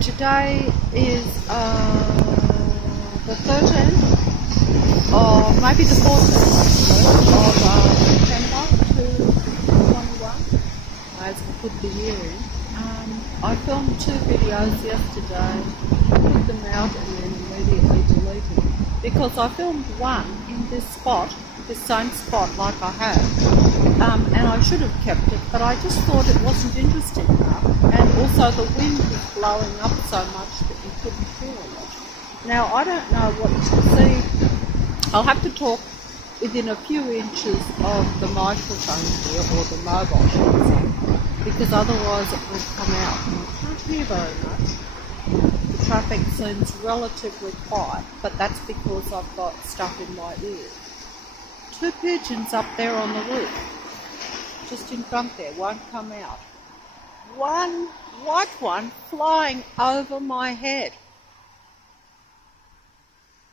Today is the 13th, or maybe the 14th of September 2021, as I put the year in. I filmed 2 videos yesterday, put them out and then immediately deleted, because I filmed one in this spot, this same spot like I have, and I should have kept it, but I just thought it wasn't interesting enough, and also the wind was blowing up so much that you couldn't hear it. Now I don't know what you should see. I'll have to talk within a few inches of the microphone here, or the mobile should say, because otherwise it would come out and I can't hear very much. The traffic seems relatively quiet, but that's because I've got stuff in my ears. 2 pigeons up there on the roof, just in front there, won't come out. One white one flying over my head.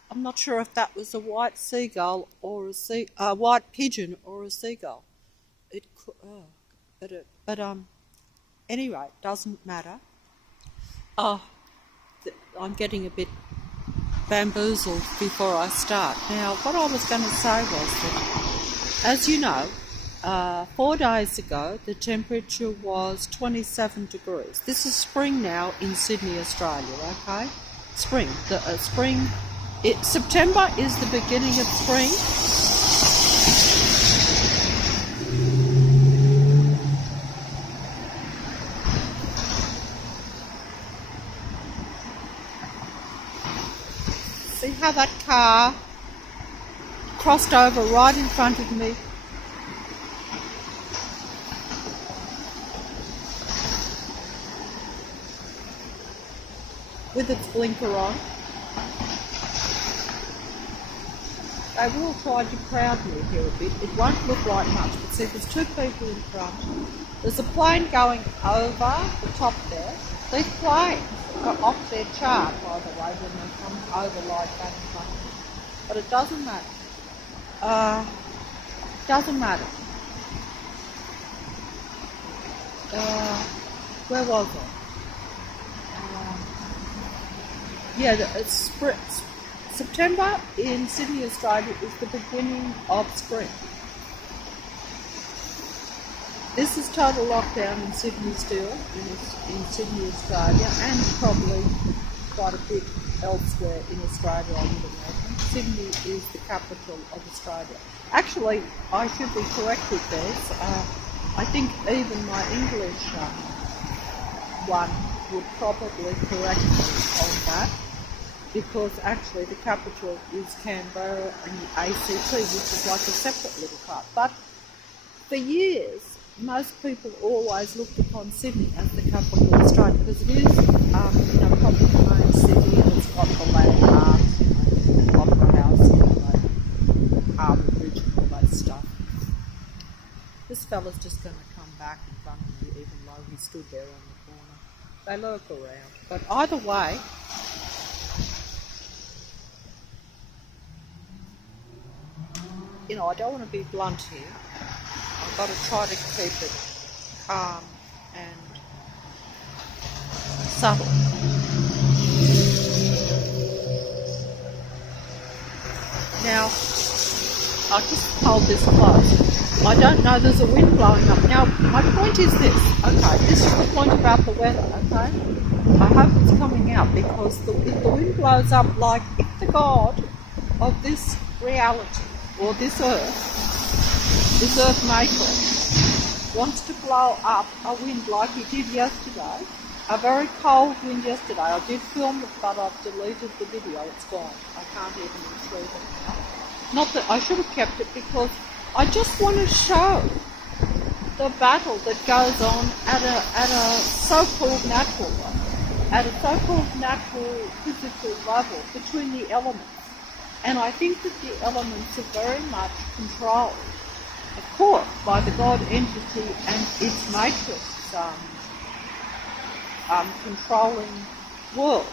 I'm not sure if that was a white seagull or a white pigeon or a seagull. It could, anyway, doesn't matter. I'm getting a bit bamboozled before I start. Now, what I was going to say was that, as you know, 4 days ago the temperature was 27 degrees. This is spring now in Sydney, Australia, okay? Spring. September is the beginning of spring. See how that car crossed over right in front of me? With its blinker on. They will try to crowd me here a bit. It won't look like much, but see, there's 2 people in front. There's a plane going over the top there. These planes got off their chart, by the way, when they come over like that in front of me. But it doesn't matter. Doesn't matter. Where was I? It's September in Sydney, Australia is the beginning of spring. This is total lockdown in Sydney still, in Sydney, Australia, and probably quite a bit elsewhere in Australia, I would imagine. Sydney is the capital of Australia. Actually, I should be correct with this. I think even my English one would probably correct me on that, because actually the capital is Canberra and the ACT, which is like a separate little part. But for years, most people always looked upon Sydney as the capital of Australia, because it is, probably the main city, and it's got the landmarks, the Opera House, and Harbour Bridge and all that stuff. This fella's just going to come back in front of me, even though he stood there on the corner. They lurk around. But either way, I don't want to be blunt here. I've got to try to keep it calm and subtle. Now, I'll just hold this close. I don't know, there's a wind blowing up. Now, my point is this, okay, this is the point about the weather, okay? I hope it's coming out, because if the wind blows up, like if the God of this reality, or this earth maker, wants to blow up a wind like he did yesterday, a very cold wind yesterday. I did film it, but I've deleted the video, it's gone. I can't even retrieve it now. Not that I should have kept it, because I just want to show the battle that goes on at a so-called natural level, at a so-called natural physical level between the elements. And I think that the elements are very much controlled, of course, by the God entity and its matrix controlling world.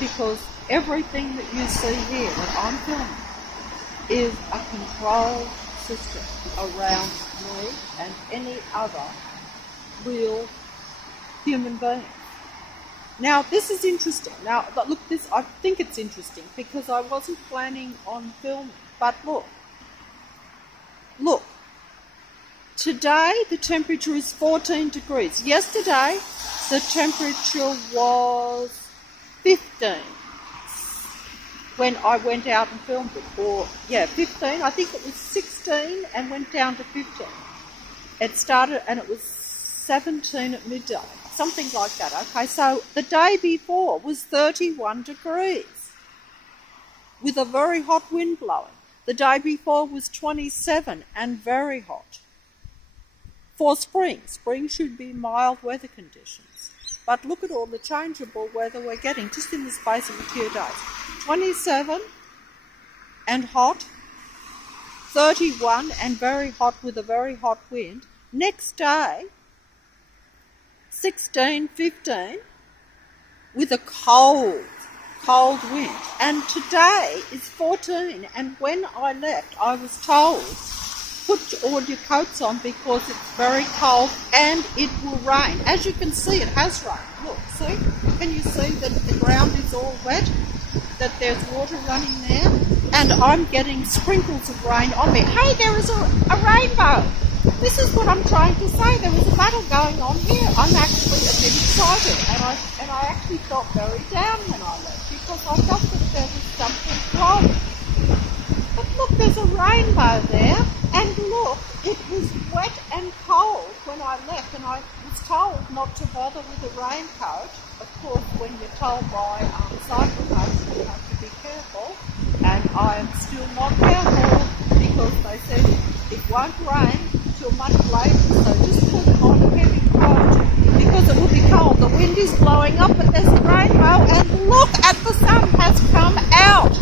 Because everything that you see here that I'm filming is a controlled system around me and any other real human being. Now, this is interesting. Now, look, I think it's interesting because I wasn't planning on filming. But look. Today, the temperature is 14 degrees. Yesterday, the temperature was 15 when I went out and filmed it. Or, yeah, 15. I think it was 16 and went down to 15. It started and it was 17 at midday. Something like that, okay? So the day before was 31 degrees with a very hot wind blowing. The day before was 27 and very hot. For spring should be mild weather conditions. But look at all the changeable weather we're getting just in the space of a few days. 27 and hot, 31 and very hot with a very hot wind. Next day, 16, 15 with a cold wind. And today is 14, and when I left I was told, put all your coats on because it's very cold and it will rain. As you can see, it has rained. Look, see? Can you see that the ground is all wet? That there's water running there? And I'm getting sprinkles of rain on me. Hey, there is a rainbow. This is what I'm trying to say. There was a battle going on here. I'm actually a bit excited, and I actually felt very down when I left because I felt that there was something wrong. But look, there's a rainbow there, and look, it was wet and cold when I left, and I was told not to bother with a raincoat. Of course, when you're told by cyclones, you have to be careful, and I am still not careful because they said it won't rain till much later, so just put on a heavy coat because it will be cold. The wind is blowing up, but there's a rainbow, and look at the sun has come out,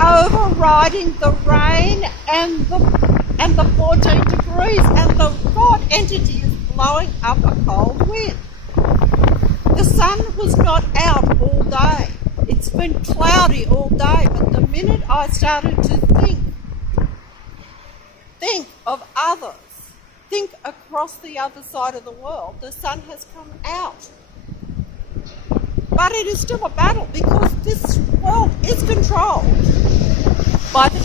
overriding the rain and the 14 degrees, and the God entity is blowing up a cold wind. The sun was not out all day. It's been cloudy all day, but the minute I started to think of others, think across the other side of the world, the sun has come out. But it is still a battle because this world is controlled by the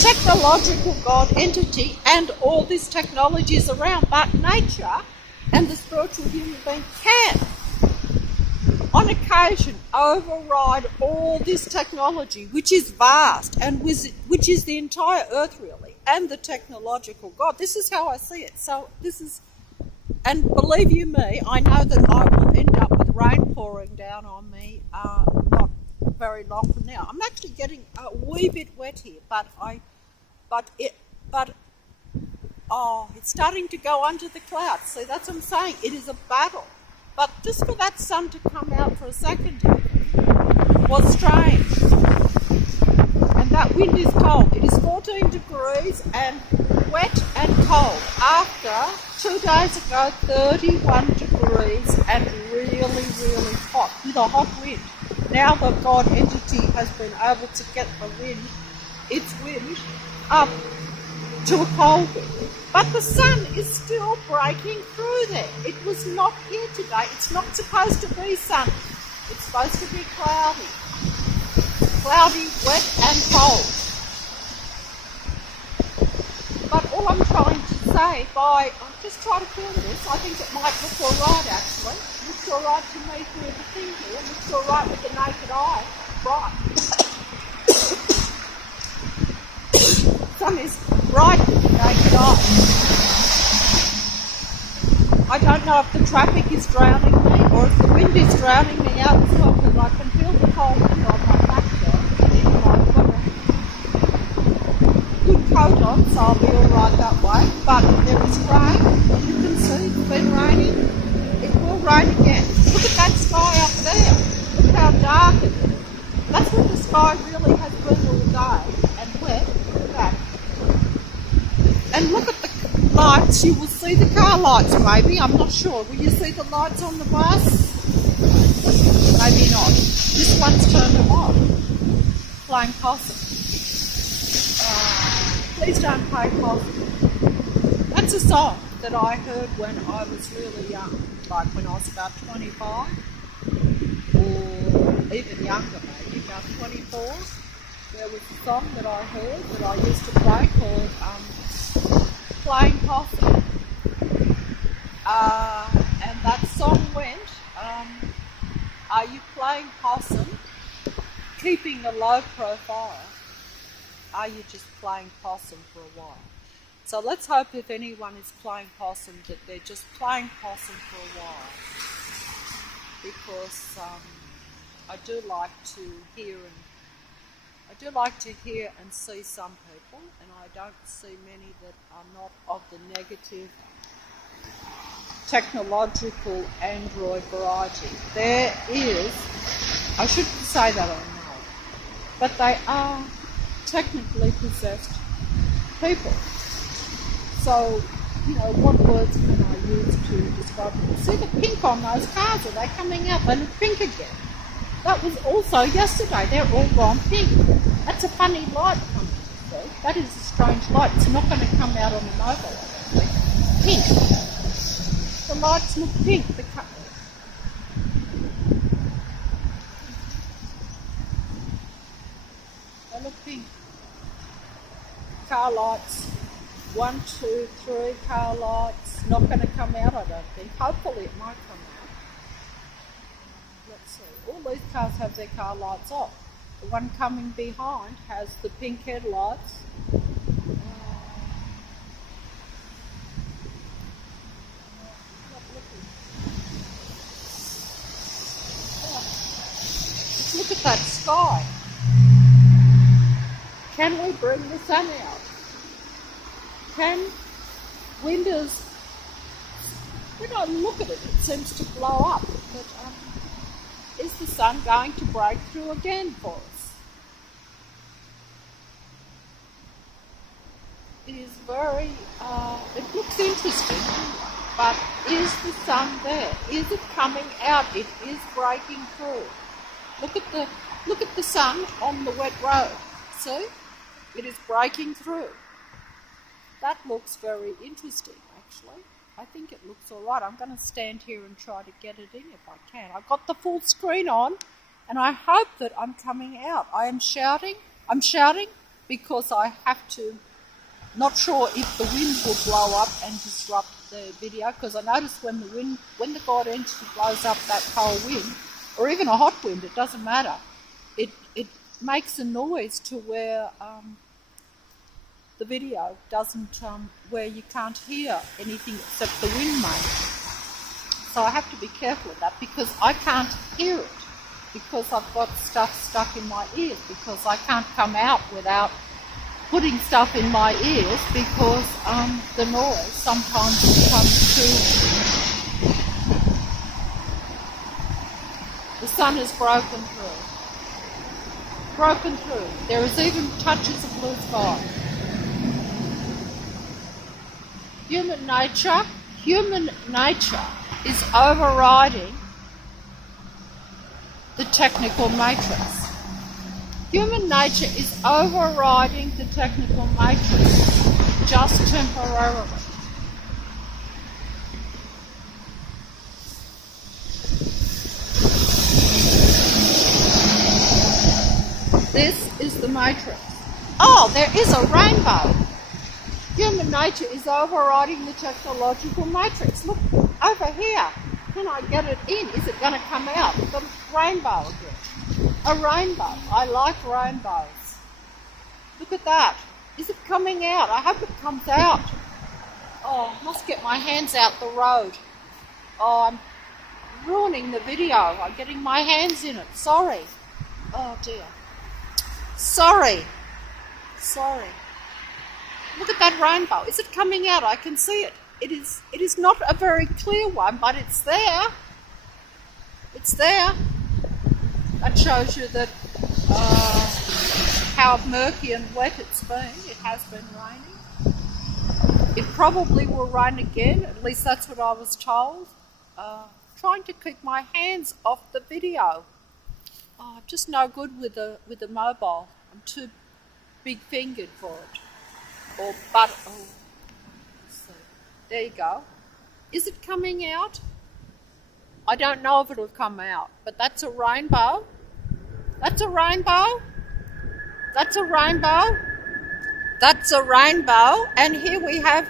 technological God entity, and all this technology is around, but nature and the spiritual human being can, on occasion, override all this technology, which is vast and which is the entire earth really, and the technological God. This is how I see it. So this is, and believe you me, I know that I will end up with rain pouring down on me not very long from now. I'm actually getting a wee bit wet here, it's starting to go under the clouds. See, that's what I'm saying. It is a battle. But just for that sun to come out for a second was strange. And that wind is cold. It is 14 degrees and wet and cold. After 2 days ago, 31 degrees and really, really hot, with a hot wind. Now the God entity has been able to get its wind up to a cold wind. But the sun is still breaking through there. It was not here today. It's not supposed to be sunny. It's supposed to be cloudy. Cloudy, wet and cold. But all I'm trying to say I'll just try to film this. I think it might look alright actually. Looks alright to me through the thing here. Looks alright with the naked eye. Right. Sun is bright with the naked eye. I don't know if the traffic is drowning me or if the wind is drowning me out as well, because I can feel the cold wind on my back there. I've got a good coat on, so I'll be alright that way. But there is rain, as you can see, it's been raining. It will rain again. Look at that sky up there. Look how dark it is. That's what the sky really has been all day, and wet. Look at that. And look at the lights. You will see the car lights, maybe. I'm not sure. Will you see the lights on the bus? Maybe not. This one's turned them on. Playing possum. Please don't play possum. That's a song that I heard when I was really young, like when I was about 25, or even younger maybe, about 24. There was a song that I heard that I used to play called Playing Possum. And that song went, are you playing possum, keeping a low profile? Are you just playing possum for a while? So let's hope if anyone is playing possum that they're just playing possum for a while. Because I do like to hear and see some people, and I don't see many that are not of the negative technological Android variety. There is, I shouldn't say that I know, but they are technically possessed people. So, what words can I use to describe them? See the pink on those cars, are they coming out? They look pink again. That was also yesterday, they're all gone pink. That's a funny light coming through. That is a strange light. It's not going to come out on the mobile, I don't think. Pink. The lights look pink. They look pink. Car lights. 1, 2, 3 car lights. Not going to come out, I don't think. Hopefully it might come out. Let's see. All these cars have their car lights off. The one coming behind has the pink headlights. Look at that sky. Can we bring the sun out? Can windows, when I look at it, it seems to blow up. But is the sun going to break through again for us? It is very, it looks interesting, but is the sun there? Is it coming out? It is breaking through. Look at the sun on the wet road. See? It is breaking through. That looks very interesting, actually. I think it looks all right. I'm going to stand here and try to get it in if I can. I've got the full screen on, and I hope that I'm coming out. I am shouting. I'm shouting because I have to. Not sure if the wind will blow up and disrupt the video, because I noticed when the God entity blows up that cold wind, or even a hot wind, it doesn't matter. It makes a noise to where the video doesn't, where you can't hear anything except the wind makes. So I have to be careful of that because I can't hear it, because I've got stuff stuck in my ears, because I can't come out without putting stuff in my ears, because the noise sometimes comes too. The sun is broken through. Broken through. There is even touches of blue sky. Human nature is overriding the technical matrix. Human nature is overriding the technical matrix, just temporarily. This is the matrix. Oh, there is a rainbow. Human nature is overriding the technological matrix. Look, over here. Can I get it in? Is it going to come out? The rainbow again. A rainbow. I like rainbows. Look at that. Is it coming out? I hope it comes out. Oh, must get my hands out the road. Oh, I'm ruining the video. I'm getting my hands in it. Sorry. Oh, dear. Sorry. Look at that rainbow. Is it coming out? I can see it. It is not a very clear one, but it's there. It's there. That shows you that how murky and wet it's been. It has been raining. It probably will rain again. At least that's what I was told. Trying to keep my hands off the video. Oh, I'm just no good with the mobile. I'm too big-fingered for it. or butter. Oh, let's see. There you go. Is it coming out? I don't know if it'll come out, but that's a rainbow. That's a rainbow. That's a rainbow. That's a rainbow. And here we have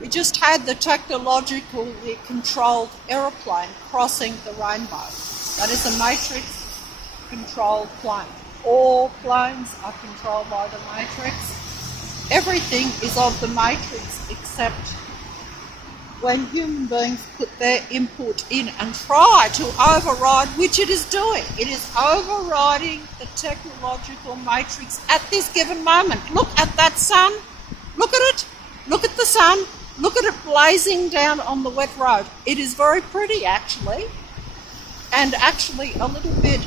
we just had the technologically controlled aeroplane crossing the rainbow. That is a matrix controlled plane. All planes are controlled by the matrix. Everything is of the matrix except when human beings put their input in and try to override, which it is doing. It is overriding the technological matrix at this given moment. Look at that sun. Look at it. Look at the sun. Look at it blazing down on the wet road. It is very pretty, actually, and actually a little bit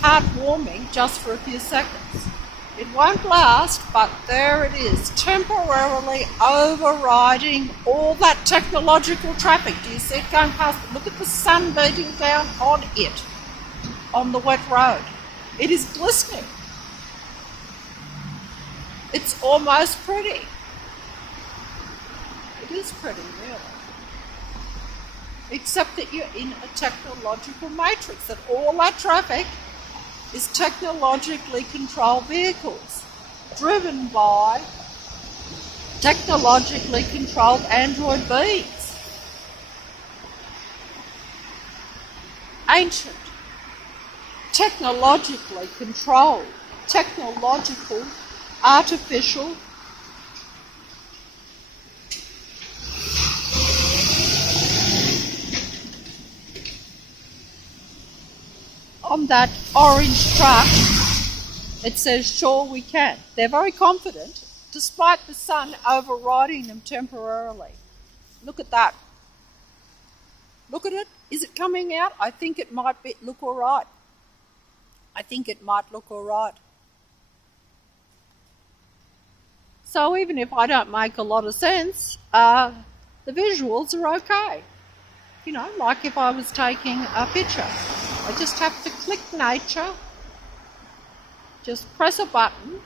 heartwarming just for a few seconds. It won't last, but there it is, temporarily overriding all that technological traffic. Do you see it going past? Look at the sun beating down on it, on the wet road. It is glistening. It's almost pretty. It is pretty, really. Except that you're in a technological matrix, that all that traffic is technologically controlled vehicles driven by technologically controlled android beings. Ancient, technologically controlled, technological, artificial, on that orange truck, it says, "Sure we can." They're very confident, despite the sun overriding them temporarily. Look at that. Look at it. Is it coming out? I think it might look all right. I think it might look all right. So even if I don't make a lot of sense, the visuals are okay. You know, like if I was taking a picture. I just have to click nature, just press a button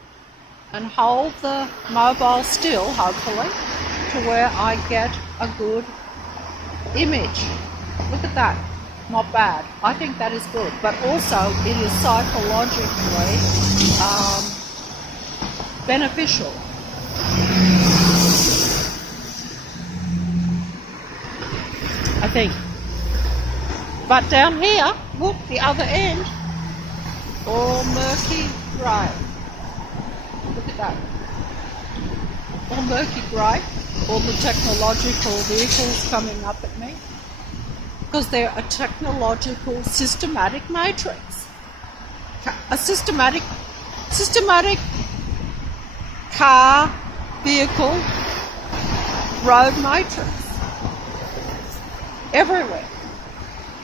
and hold the mobile still, hopefully, to where I get a good image. Look at that. Not bad. I think that is good. But also it is psychologically beneficial. I think. But down here, look, the other end, all murky grey. Look at that. All murky grey, all the technological vehicles coming up at me. Because they're a technological systematic matrix. A systematic car, vehicle, road matrix. Everywhere.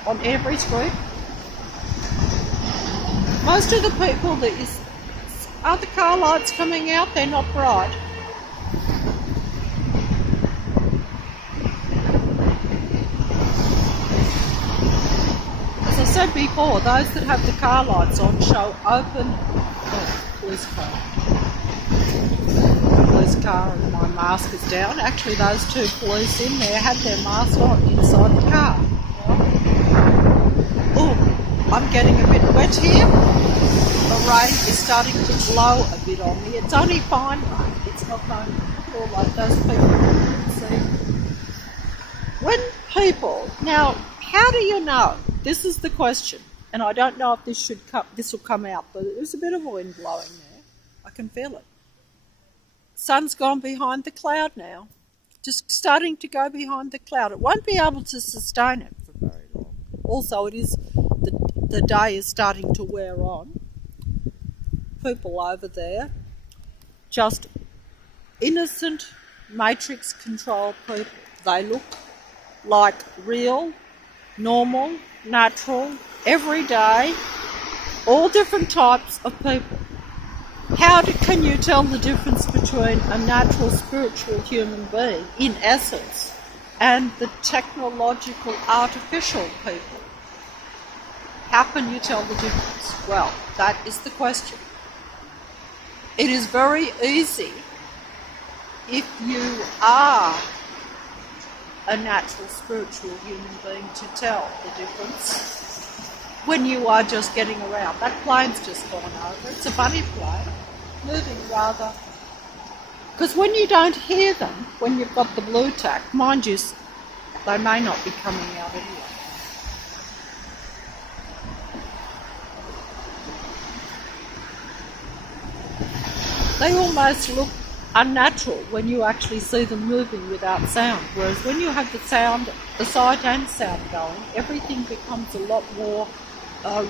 On every street. Most of the people that you see, are the car lights coming out? They're not bright. As I said before, those that have the car lights on show open. Oh, police car and my mask is down. Actually, those two police in there had their masks on inside the car. Oh, I'm getting a bit wet here. The rain is starting to blow a bit on me. It's only fine rain. It's not going to fall like those people. See? When people, now, how do you know? This is the question, and I don't know if this will come out, but there's a bit of wind blowing there. I can feel it. Sun's gone behind the cloud now. Just starting to go behind the cloud. It won't be able to sustain it for very long. Also, it is the day is starting to wear on. People over there, just innocent matrix-controlled people. They look like real, normal, natural, everyday, all different types of people. can you tell the difference between a natural spiritual human being, in essence, and the technological artificial people? How can you tell the difference? Well, that is the question. It is very easy if you are a natural spiritual human being to tell the difference when you are just getting around. That plane's just gone over. It's a bunny plane, moving rather. Because when you don't hear them, when you've got the blue tack, mind you, they may not be coming out anyway. They almost look unnatural when you actually see them moving without sound. Whereas when you have the sound, the sight and sound going, everything becomes a lot more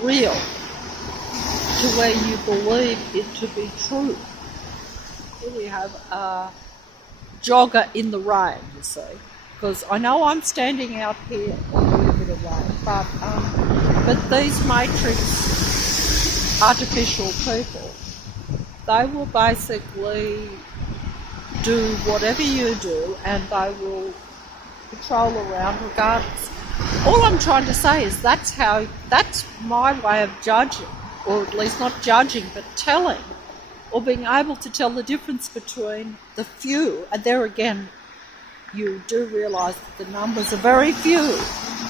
real, to where you believe it to be true. Here we have a jogger in the rain, you see. Because I know I'm standing out here a little bit of rain, but these matrix artificial people, they will basically do whatever you do and they will patrol around regardless. All I'm trying to say is that's my way of judging, or at least not judging, but telling, or being able to tell the difference between the few, and there again, you do realise that the numbers are very few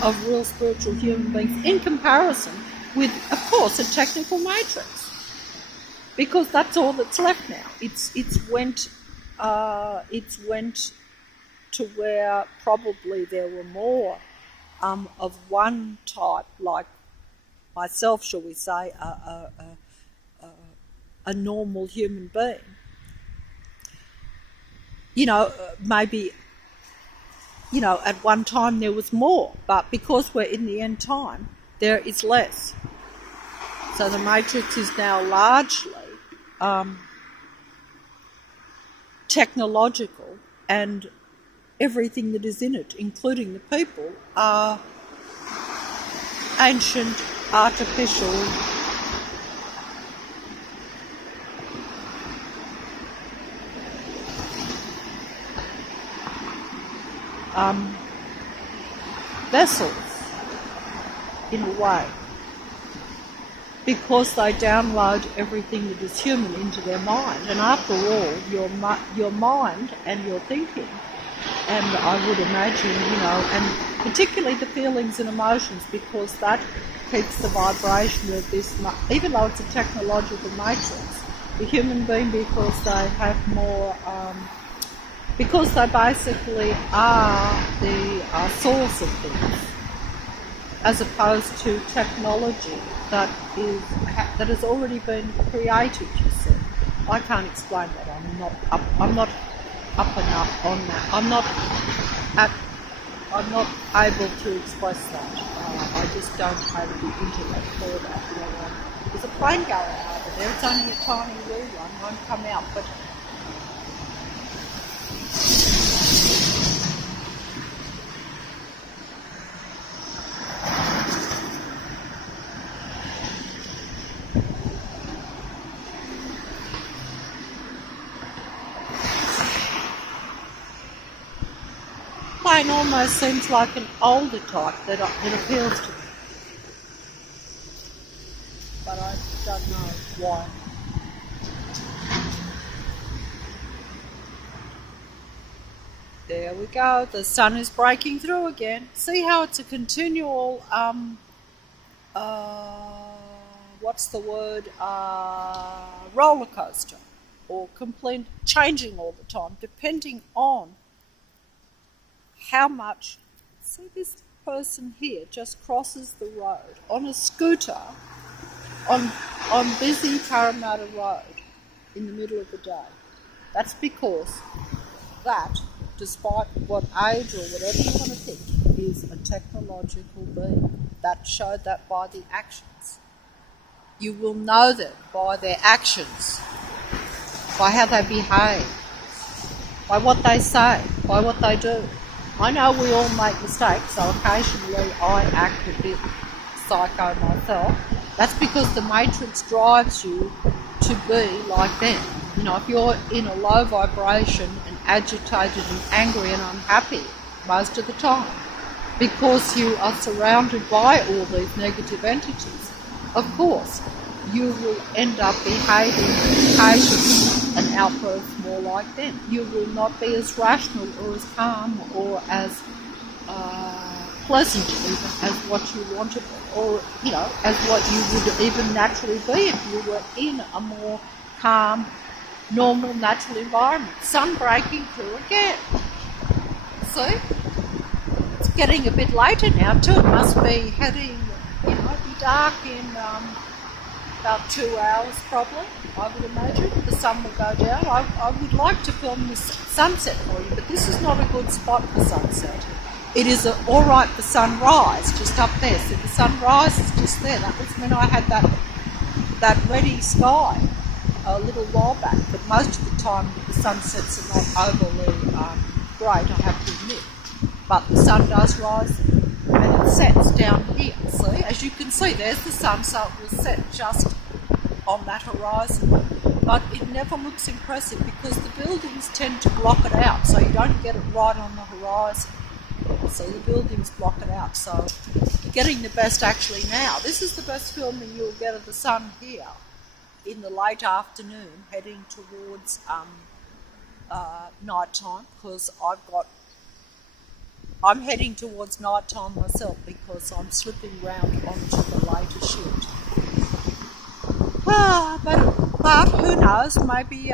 of real spiritual human beings in comparison with, of course, a technical matrix. Because that's all that's left now. It's went to where probably there were more of one type, like myself, shall we say, a normal human being. Maybe, at one time there was more, but because we're in the end time, there is less. So the matrix is now largely technological, and everything that is in it, including the people, are ancient, artificial, vessels, in a way, because they download everything that is human into their mind. And after all, your mind and your thinking, and I would imagine, and particularly the feelings and emotions, because that keeps the vibration of this, even though it's a technological matrix, the human being, because they have more, because they basically are the source of things, as opposed to technology that has already been created, you see. I can't explain that. I'm not up enough on that. I'm not able to express that. I just don't have the intellect for that. There's a plane going over there. It's only a tiny wee one. Won't come out, but plane almost seems like an older type that appeals to me. But I don't know why. There we go. The sun is breaking through again. See how it's a continual, what's the word, roller coaster, or complete changing all the time, depending on how much. See, this person here just crosses the road on a scooter on busy Parramatta Road in the middle of the day. That's because that, despite what age or whatever you want to think, is a technological being. That showed that by the actions. You will know them by their actions, by how they behave, by what they say, by what they do. I know we all make mistakes, so occasionally I act a bit psycho myself. That's because the matrix drives you to be like them. You know, if you're in a low vibration and agitated and angry and unhappy most of the time because you are surrounded by all these negative entities, of course, you will end up behaving occasionally and outbursts more like them. You will not be as rational or as calm or as pleasant even as what you want to be, or, you know, as what you would even naturally be if you were in a more calm, normal, natural environment. Sun breaking through again. See? It's getting a bit later now too. It must be heading, you know, be dark in about 2 hours probably, I would imagine. The sun will go down. I would like to film the sunset for you, but this is not a good spot for sunset. It is alright for sunrise, just up there. So the sunrise is just there. That was when I had that reddy sky a little while back, but most of the time the sunsets are not overly great, I have to admit. But the sun does rise and it sets down here, see? As you can see, there's the sun, so it will set just on that horizon. But it never looks impressive because the buildings tend to block it out, so you don't get it right on the horizon. So the buildings block it out, so you're getting the best actually now. This is the best filming you'll get of the sun here in the late afternoon, heading towards night time, because I'm heading towards night time myself because I'm slipping round onto the later shift. But who knows? Maybe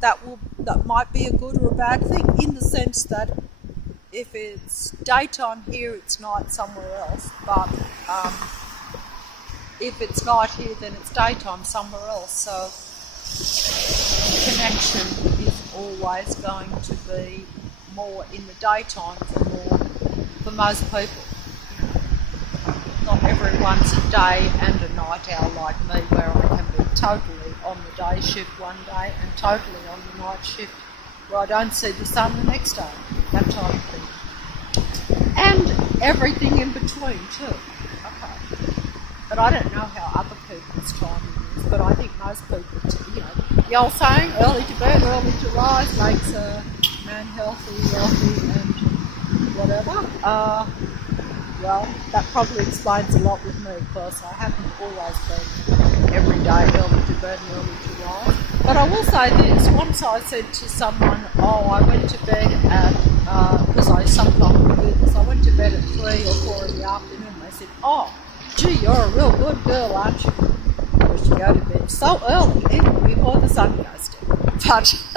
that might be a good or a bad thing, in the sense that if it's daytime here, it's night somewhere else. But if it's night here, then it's daytime somewhere else. So connection is always going to be more in the daytime for most people. Not everyone's a day and a night owl like me, where I can be totally on the day shift one day and totally on the night shift where I don't see the sun the next day, that type of thing. And everything in between too. Okay. But I don't know how other people's timing is, but I think most people, you know, the old saying, early to bed, early to rise, makes a man healthy, wealthy, and whatever. Well, that probably explains a lot with me, because I haven't always been every day early to bed and early to rise. But I will say this, once I said to someone, I went to bed at, because I sometimes do this, I went to bed at 3 or 4 in the afternoon. They said, gee, you're a real good girl, aren't you? Because you go to bed so early, even before the sun goes down. But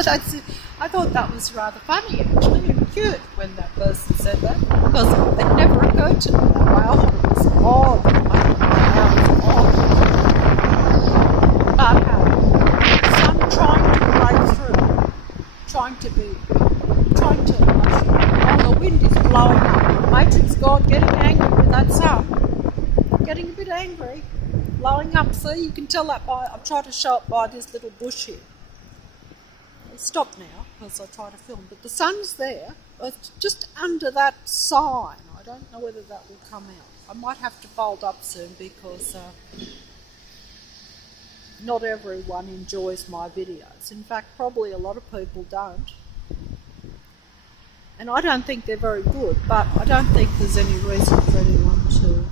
that's it. I thought that was rather funny, actually, and cute when that person said that, because it never occurred to me that way. I thought it was odd. I think my was odd. But some trying to break through, the wind is blowing up. Matrix God getting angry with that sun, getting a bit angry, blowing up. See, you can tell that by, I've tried to show it by this little bush here. Stop now because I try to film, but the sun's there. It's just under that sign. I don't know whether that will come out. I might have to fold up soon because not everyone enjoys my videos. In fact, probably a lot of people don't. And I don't think they're very good, but I don't think there's any reason for anyone to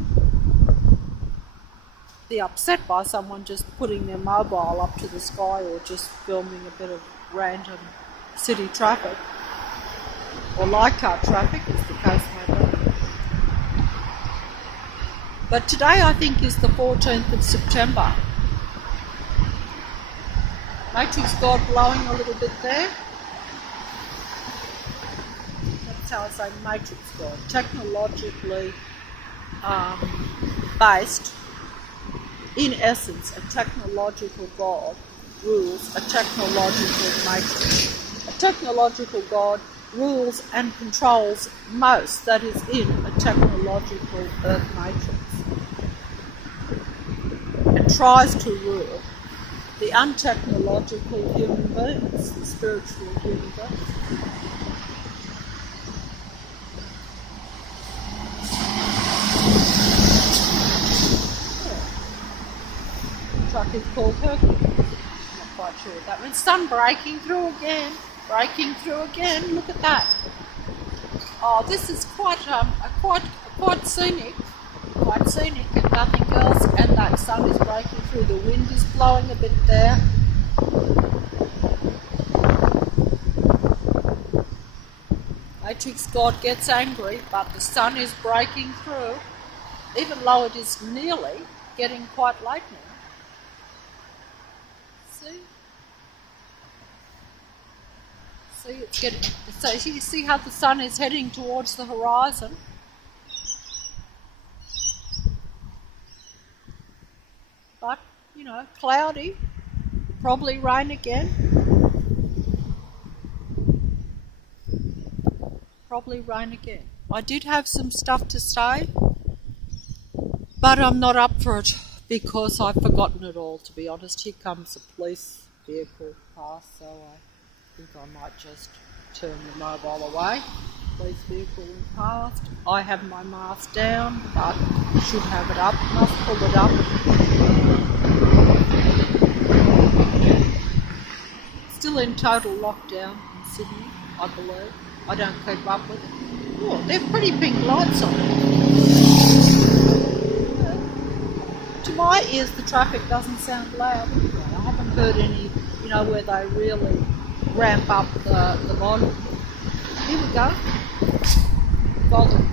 be upset by someone just putting their mobile up to the sky or just filming a bit of random city traffic or light car traffic, as the case may be. But today I think is the 14th of September. Matrix God blowing a little bit there. That's how I say Matrix God. Technologically based, in essence, a technological God rules a technological matrix. A technological God rules and controls most that is in a technological earth matrix, and tries to rule the untechnological human beings, the spiritual human beings. The truck is called Hercules. to it. That means sun breaking through again. Breaking through again. Look at that. Oh, this is quite scenic. Quite scenic and nothing else. And that sun is breaking through. The wind is blowing a bit there. Matrix God gets angry, but the sun is breaking through, even though it is nearly getting quite late now. See? See, it's getting. So you see how the sun is heading towards the horizon. But, you know, cloudy, probably rain again. Probably rain again. I did have some stuff to say, but I'm not up for it because I've forgotten it all, to be honest. Here comes a police vehicle past, so I think I might just turn the mobile away. Police vehicle went past. I have my mask down, but should have it up. Must pull it up. Still in total lockdown in Sydney, I believe. I don't keep up with it. Oh, they're pretty pink lights on it. To my ears, the traffic doesn't sound loud. I haven't heard any, you know, where they really ramp up the volume. Here we go. Golden.